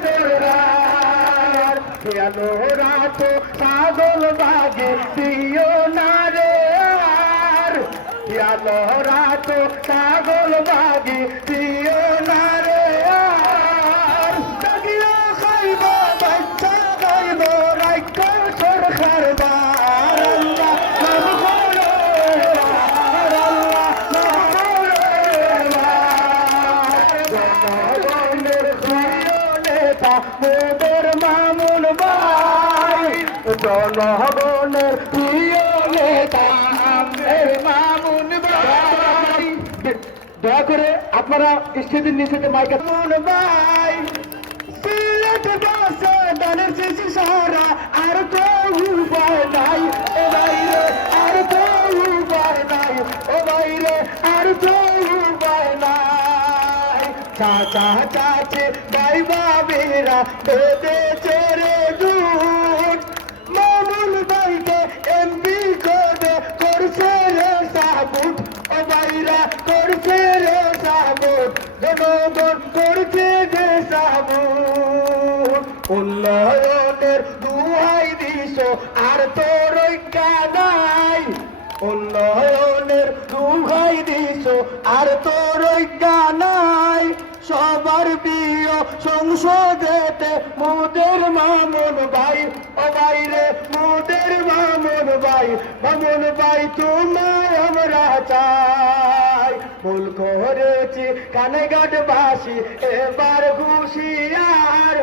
দরবার গেলো রাত ছাগল বাগে দিও না রে আর গেলো রাত ছাগল বাগে দিও না রে আর তাকিয়া খাইব বাচ্চা খাইব রাইক সরকার বার আল্লাহ নাম করো আল্লাহ নাম করো জনগণের প্রিয় নেতা মোদের মামুন ভাই জনগণের প্রিয় নেতা আমাদের মামুন ভাই দয়া করে আপনারা স্টেজের নিচেতে মাইক মামুন ভাই সিলেট বাসে দানের শেষ সারা আর তো উপায় নাই ও বাইরে আর তো উপায় নাই ও বাইরে আর তো উপায় নাই চাচা চাচি ভাই বাবেরা বেদে চেরে দুধ মামুন ভাইকে এমপি করে করছে রে সাবুত ও বাইরা করছে রে সাবুত জনগণ করছে রে সাবুত উন্নয়নের দুহাই দিস আর তো রক্ষা নাই উন্নয়নের দুহাই দিস আর তো রক্ষা নাই সবার প্রিয় সংসদেতে মোদের মামুন ভাই ও বাইরে মোদের মামুন ভাই তোমায় আমরা চাই ভুল করেছি কানেঘাটবাসী এবার হুঁশিয়ার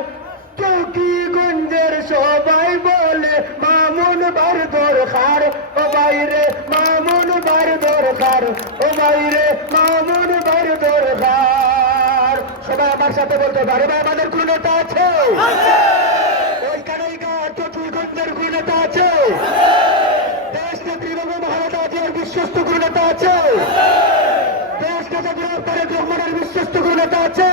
চৌকিগঞ্জের সবাই বলে মামুন বার দরকার ও বাইরে মামুন বার দরকার ও বাইরে মামুন বার দরকার সবাই আমার সাথে বলতে পারে ভাই আমাদের কোন নেতা আছে ওই কানাইঘাট চৌকিগঞ্জের কোন নেতা আছে দেশ নেত্রী বেগম খালেদা জিয়ার বিশ্বস্ত কোন নেতা আছে দেশ নেতা জনাব তারেক রহমানের বিশ্বস্ত কোন নেতা আছে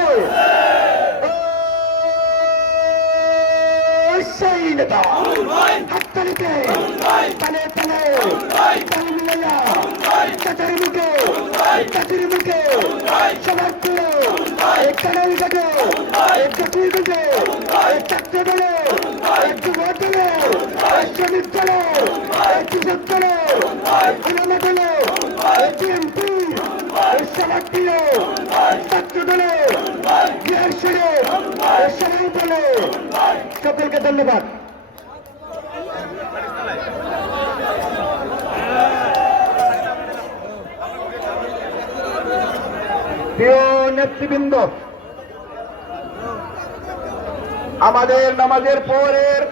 সেই নেতা হাততালিতে তালে তালে তাল মিলাইয়া চাচারি মুখে সবার প্রিয় কানাইঘাটে চৌকিগঞ্জে চাকরি বলে যুবক দলে শ্রমিক দলে কৃষক দলে আলামা দলে বিএনপি সবার প্রিয় ছাত্র দলে সবাই দলে সকলকে ধন্যবাদ প্রিয় নেতৃবৃন্দ আমাদের নামাজের পরের